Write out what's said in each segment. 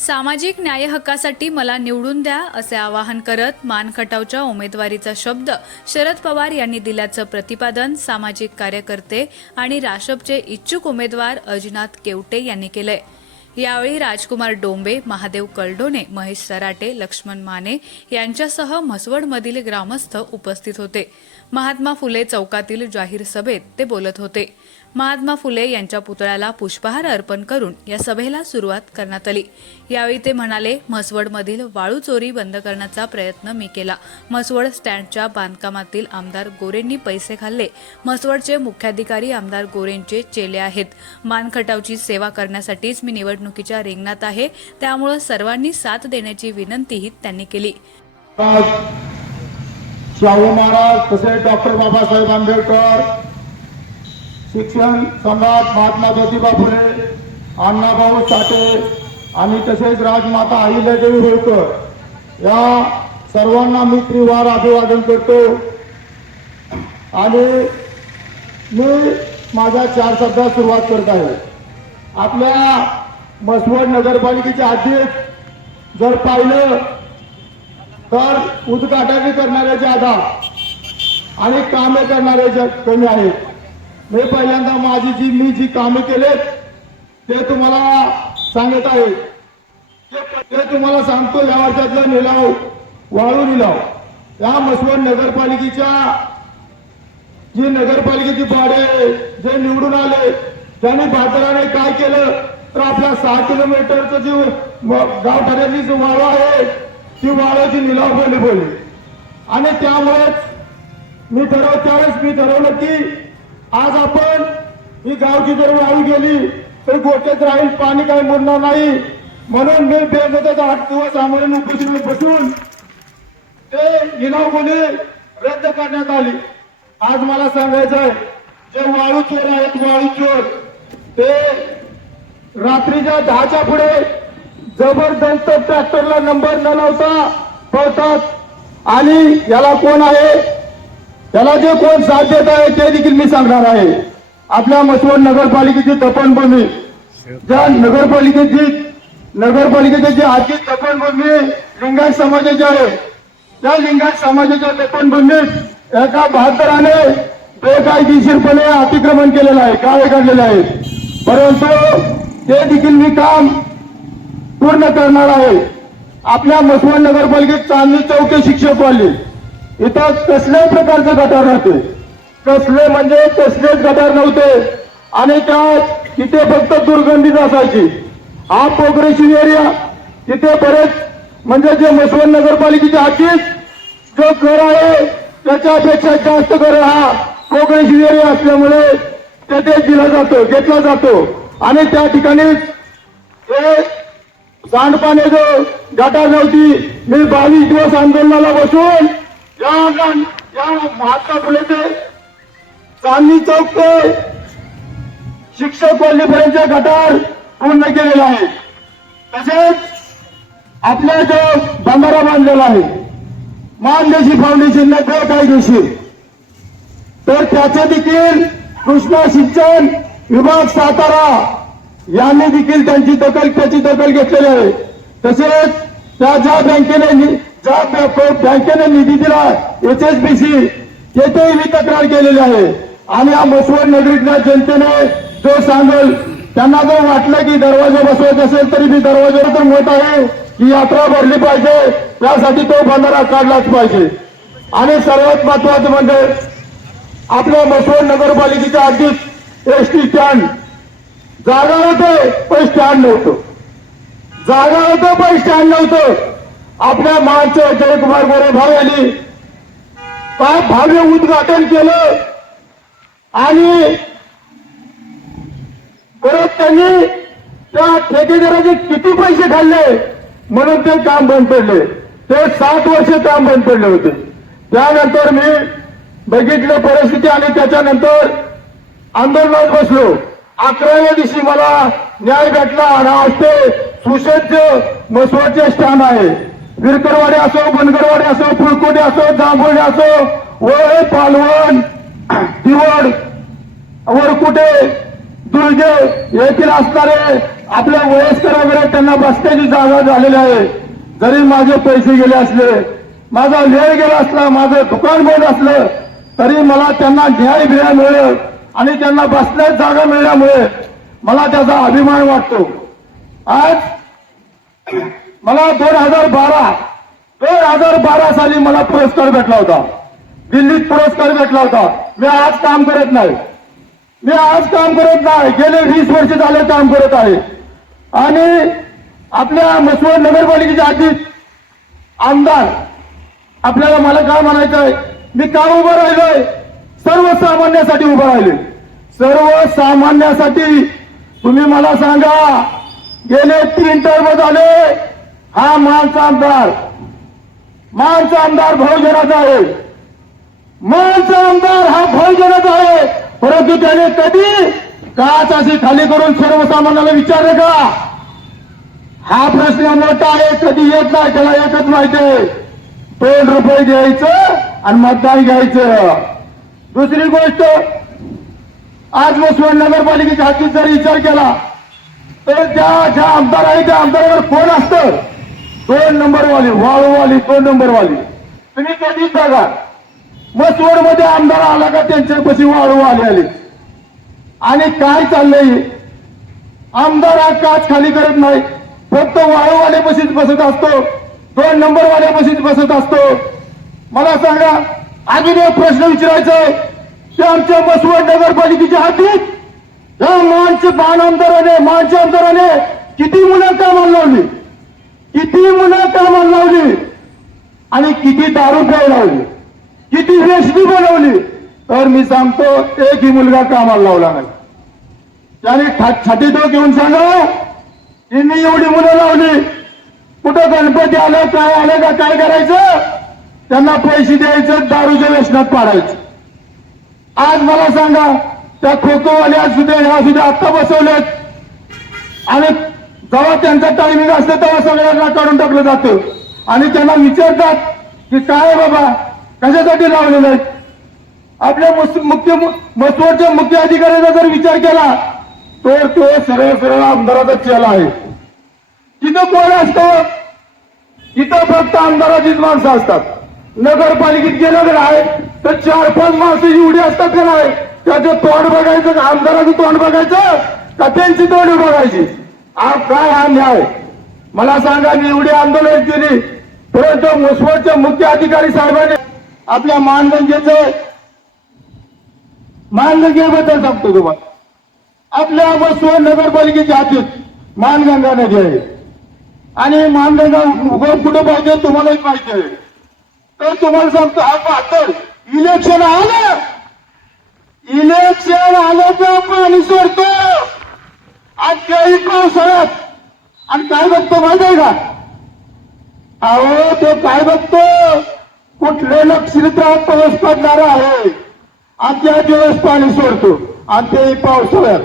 सामाजिक न्याय हक्कासाठी मला निवडून द्या असे आवाहन करत मानखटावच्या उमेदवारीचा शब्द शरद पवार यांनी दिल्याचं प्रतिपादन सामाजिक कार्यकर्ते आणि राशपचे इच्छुक उमेदवार अजिनाथ केवटे यांनी केलंय. यावेळी राजकुमार डोंबे महादेव कलडोने महेश सराटे लक्ष्मण माने यांच्यासह म्हसवडमधील ग्रामस्थ उपस्थित होते. महात्मा फुले चौकातील जाहीर सभेत ते बोलत होते. महात्मा फुले यांच्या पुतळ्याला पुष्पहार अर्पण करून या सभेला सुरुवात करण्यात आली. यावेळी ते म्हणाले म्हसवडमधील वाळू चोरी बंद करण्याचा प्रयत्न मी केला. म्हसवड स्टँडच्या बांधकामातील आमदार गोरेंनी पैसे खाल्ले. म्हसवडचे मुख्याधिकारी आमदार गोरेंचे चेले आहेत. मानखटावची सेवा करण्यासाठीच मी निवडणुकीच्या रिंगणात आहे. त्यामुळे सर्वांनी साथ देण्याची विनंतीही त्यांनी केली. शाहू महाराज तसेच डॉक्टर बाबासाहेब आंबेडकर शिक्षण सम्राट महात्मा ज्योतिबा फुले अण्णाभाऊ साठे आणि तसेच राजमाता अहिल्यादेवी होळकर या सर्वांना मी त्रिवार अभिवादन करतो. आणि मी माझ्या चार शब्दात सुरुवात करत आहे. आपल्या मसवड नगरपालिकेच्या हद्दीत जर पाहिलं तर उद्घाटन करणारे ज्यादा आणि कामे करणारे कमी आहेत. मी पहिल्यांदा माझी जी मी जी कामे केलेत ते तुम्हाला सांगत आहे. ते- तुम्हाला सांगतो या वर्षातलं निलाव वाळू निलाव. या मसवड नगरपालिकेच्या जी नगरपालिकेची भाडे आहे, जे निवडून आले त्यांनी बाजाराने काय केलं? तर आपल्या सहा किलोमीटरचं जी गाव ठराची जी वाळू आहे ती वाळूची निलाव बोली बोली आणि त्यामुळेच मी ठरव त्यावेळेस मी ठरवलं की आज आपण ही गावची जर वाळू गेली तर गोट्यात राहील पाणी काही मुरणार नाही. म्हणून मी बेमुदत आठ दिवस आम्हाला उपोषणात बसून ते निलाव बोली रद्द करण्यात आली. आज मला सांगायचं आहे जे वाळू चोर आहेत वाळू चोर ते रात्रीच्या दहाच्या पुढे जबरदस्त ट्रॅक्टरला नंबर न लावता पळतात. आणि याला कोण आहे? त्याला जे कोण साथ देत आहे ते देखील मी सांगणार आहे. आपल्या मसवड नगरपालिकेची दफनभूमी ज्या नगरपालिकेची नगरपालिकेची जी आजची दफनभूमी लिंगायत समाजाची आहे त्या लिंगायत समाजाच्या दफनभूमीत एका बहादराने बेकायदेशीरपणे अतिक्रमण केलेलं आहे काय काढलेलं आहे परंतु ते देखील मी काम पूर्ण करणार आहे. आपल्या मसवड नगरपालिकेत चांदणी चौके शिक्षक वाली इथं कसल्याही प्रकारचं गटार नव्हते. कसले म्हणजे कसलेच गटार नव्हते. आणि काय तिथे फक्त दुर्गंधीच असायची. हा प्रोग्रेसिव्ह एरिया तिथे बरेच म्हणजे जे मसवण नगरपालिकेचे हातीत जो घर आहे त्याच्यापेक्षा जास्त घर हा प्रोग्रेसिव्ह एरिया असल्यामुळे तेथे दिला जातो घेतला जातो. आणि त्या ठिकाणी ते सांडपाणी जो गटार नव्हती. मी बावीस दिवस आंदोलनाला बसून या या महात्मा फुलेचे चांदणी चौक ते शिक्षक कॉलनीपर्यंतचे गटार पूर्ण केलेला आहे. तसेच आपला जो बंधारा बांधलेला आहे. मानदेशी फाउंडेशन बेकायदेशीर तर त्याचे देखील कृष्णा सिंचन विभाग सातारा यांनी देखील त्यांची दखल त्याची दखल घेतलेली आहे. तसेच त्या ज्या बँकेने ज्या बॅ- बँकेने निधी दिला एच एस बी सी तेथेही मी तक्रार केलेली आहे. आणि या मसवड नगरीतल्या जनतेने जो सांगेल त्यांना जर वाटलं की दरवाजा बसवायचा असेल तरी मी दरवाजावर तर मत आहे. की यात्रा भरली पाहिजे. त्यासाठी तो बंधारा काढलाच पाहिजे. आणि सर्वात महत्वाचं म्हणजे आपल्या मसवड नगरपालिकेच्या हद्दीत एस टी स्टँड. जागा होते पण स्टँड नव्हतं. जागा होतं पण स्टँड नव्हतं. आपल्या महाडचं जयकुमार गोरे भाऊ यांनी काय भव्य उद्घाटन केलं. आणि परत त्यांनी त्या ठेकेदाराचे किती पैसे खाल्ले म्हणून ते काम बंद पडले. ते सात वर्ष काम बंद पडले होते. त्यानंतर मी बघितलं परिस्थिती आणि त्याच्यानंतर आंदोलनात बसलो. अकराव्या दिवशी मला न्याय भेटला आणि आज ते सुसज्ज मसवाचे स्थान आहे. विरकरवाडी असो बनगरवाडी असो फुलकोटे असो जांभोळी असो वय पालवण दिवड वरकुटे दुर्गे येथील असणारे आपल्या वयस्कर वगैरे त्यांना बसण्याची जागा झालेली आहे. जरी माझे पैसे गेले असले माझा वेळ गेला असला माझं दुकान बंद असलं तरी मला त्यांना न्याय बिया मिळेल आणि त्यांना बसण्यास जागा मिळाल्यामुळे मला त्याचा अभिमान वाटतो. आज मला दोन हजार बारा दोन हजार बारा साली मला पुरस्कार भेटला होता. दिल्लीत पुरस्कार भेटला होता. मी आज काम करत नाही. मी आज काम करत नाही. गेले वीस वर्ष झाले काम करत आहे. आणि आपल्या मसवड नगरपालिकेच्या आधीच आमदार आपल्याला मला काय म्हणायचं आहे? मी का उभं राहिलोय. सर्वसामान्यासाठी उभं राहिले. सर्वसामान्यासाठी. तुम्ही मला सांगा गेले तीन टर्म झाले. हा मानचा आमदार. मानचा आमदार बहुजनाचा आहे. मानचा आमदार हा बहुजनाचा आहे. परंतु त्याने कधी काच अशी खाली करून सर्वसामान्याला विचारले का? हा प्रश्न मोठा आहे कधी येत नाही त्याला एकच माहिती आहे. दोन रुपये द्यायचं आणि मतदान घ्यायचं. दुसरी गोष्ट आज वसवड नगरपालिकेच्या हातीत जर विचार केला तर ज्या ज्या आमदार आहे त्या आमदारावर कोण असतं? दोन नंबरवाली वाळूवाली दोन नंबरवाली. तुम्ही कधी बघा मसवडमध्ये आमदार आला का त्यांच्यापाशी वाळूवाली आले. आणि काय चाललंय? आमदार हा काच खाली करत नाही. फक्त वाळूवाल्यापाशीच बसत असतो. दोन नंबरवाल्यापाशीच बसत असतो. मला सांगा अजून एक प्रश्न विचारायचा आहे. आमच्या मसवड नगरपालिकेच्या हातीत? या मानचे बाण आमदाराने मानच्या आमदाराने किती मुलं कामाला लावली किती मुलं कामाला लावली? आणि किती दारू प्याय लावली? किती रेशमी बनवली? तर मी सांगतो एकही मुलगा कामाला लावला नाही. त्याने छा- छाती तो घेऊन सांगा तिनी एवढी मुलं लावली. कुठं गणपती आलं काय आलं का काय करायचं? त्यांना पैसे द्यायचं दारूच्या व्यसनात पाडायचं. आज मला सांगा त्या खोकोवाल्या सुद्धा ह्या सुद्धा आत्ता बसवलेत. आणि जेव्हा त्यांचा टायमिंग असतं तेव्हा सगळ्यांना काढून टाकलं जातं. आणि त्यांना विचारतात की काय बाबा? कशासाठी लावलेलं आहे? आपल्या मुख्य मसवडच्या मुख्य अधिकाऱ्याचा जर विचार केला तर तो सरळ सरळ आमदाराचा चेला आहे. तिथं कोण असतं? इथं फक्त आमदाराचीच माणसं असतात. नगरपालिकेत गेलं तर आहे तर चार पाच माणसं एवढी असतात का नाही? त्याचं तोंड बघायचं आमदाराचं तोंड बघायचं का त्यांची तोंड बघायची? आज काय हा न्याय? मला सांगा मी एवढी आंदोलन केली परंतु मुसवडच्या मुख्य अधिकारी साहेबांनी आपल्या मानगंजेचे मानगंगेबद्दल सांगतो तुम्हाला. आपल्या मसवड नगरपालिकेच्या हातीत मानगंगा नदी आहे. आणि मानगंगा कुठं पाहिजे तुम्हालाही माहिती आहे. तर तुम्हाला सांगतो हा पाहतर इलेक्शन आलं. इलेक्शन आलं तर पाणी सोडतोय आणि त्याही पावसाळ्यात आणि काय बघतो माहिती आहे का? अहो तो काय बघतो? कुठले लक्षित्रात पाऊस पडणार आहे? आणि त्या दिवस पाणी सोडतो. आणि तेही पावसाळ्यात.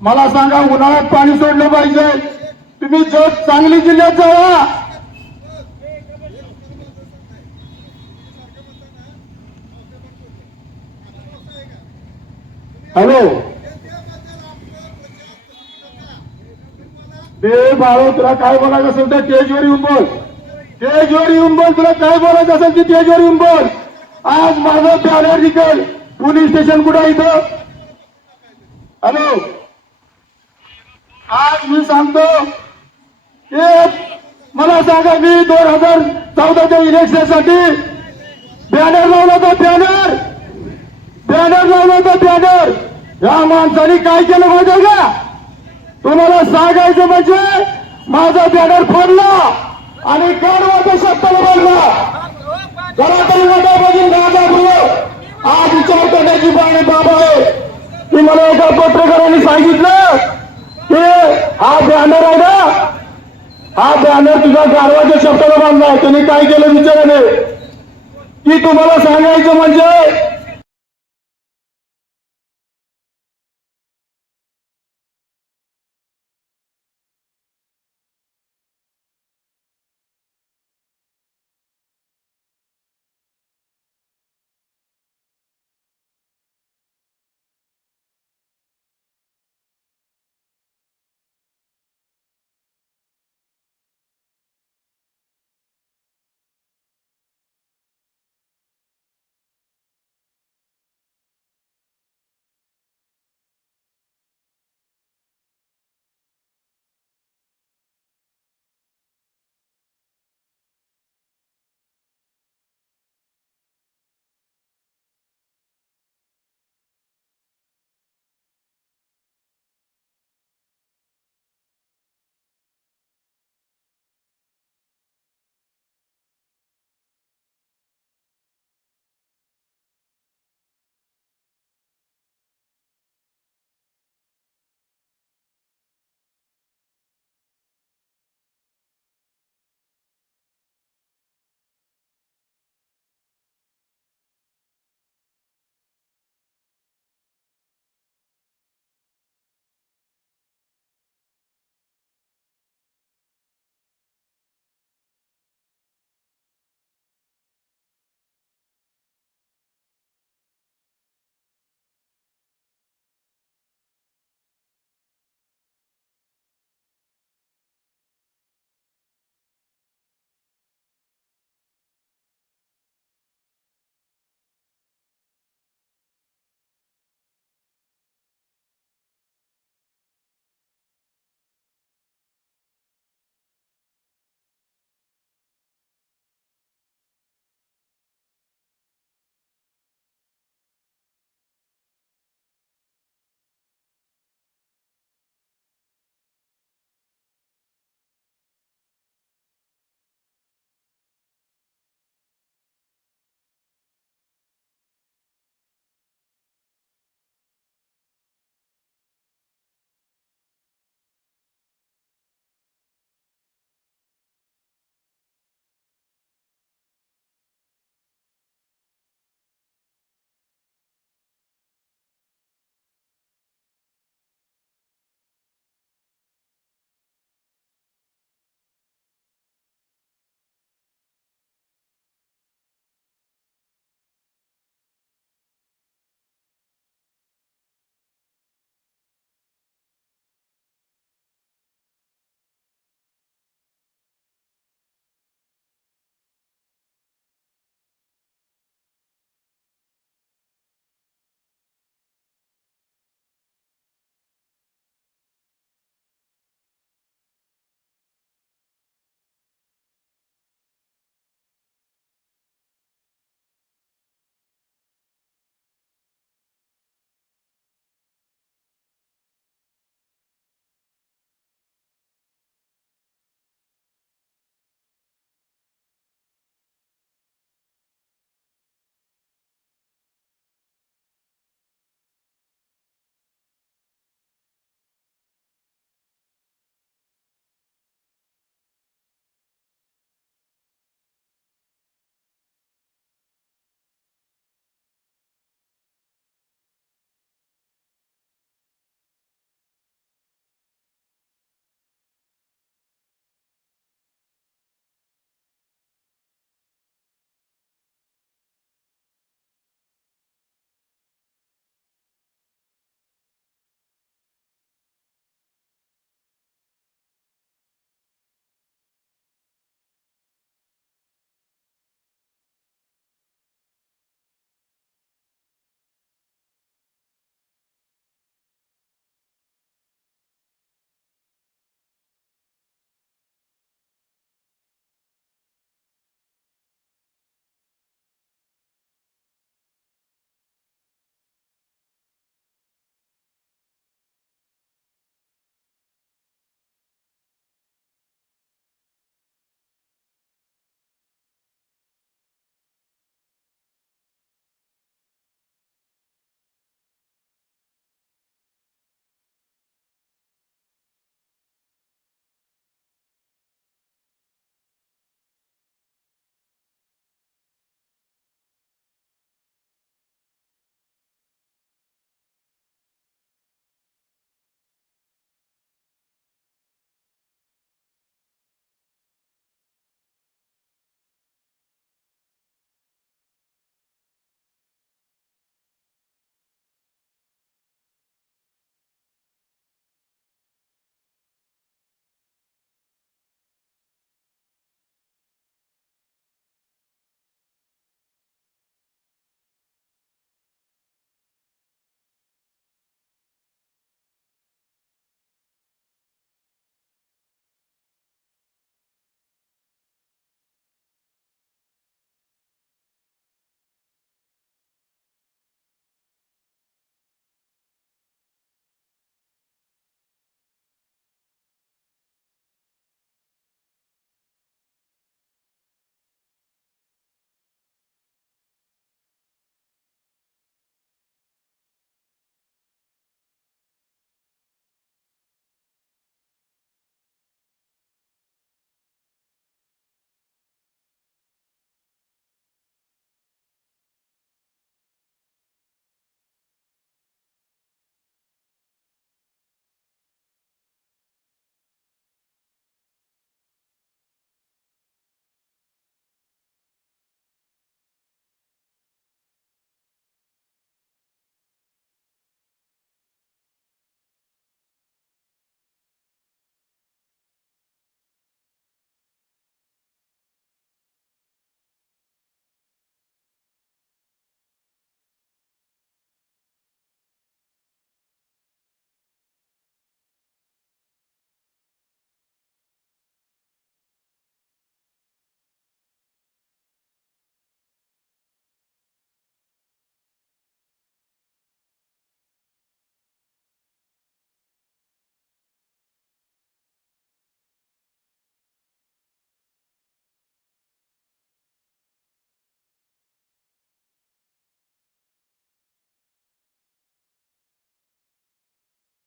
मला सांगा उन्हाळ्यात पाणी सोडलं पाहिजे? तुम्ही जग सांगली जिल्ह्यात जावा. हॅलो? दे बाळो तुला काय बोलायचं असेल तर तेजवर येऊन बोल तेजवर येऊन बोल तुला काय बोलायचं असेल ते तेजवर येऊन बोल आज माझं बॅनर निकल पोलीस स्टेशन कुठं इथं? हॅलो? आज मी सांगतो मला सांगा मी दोन हजार चौदाच्या इलेक्शनसाठी बॅनर लावला होता बॅनर. बॅनर लावला होता बॅनर. या माणसाने काय केलं माहिती का? तुम्हाला सांगायचं म्हणजे माझा बॅनर फोडला आणि गाडवाच्या शब्दाला बोलला. जरा तरी मोठा बघीन आज विचार करण्याची पाणी बाबा आहे की मला एका पत्रकारांनी सांगितलं की हा बॅनर आहे ना हा बॅनर तुझ्या गारवाच्या शब्दाला बांधलाय त्यांनी काय केलं विचाराने? की तुम्हाला सांगायचं म्हणजे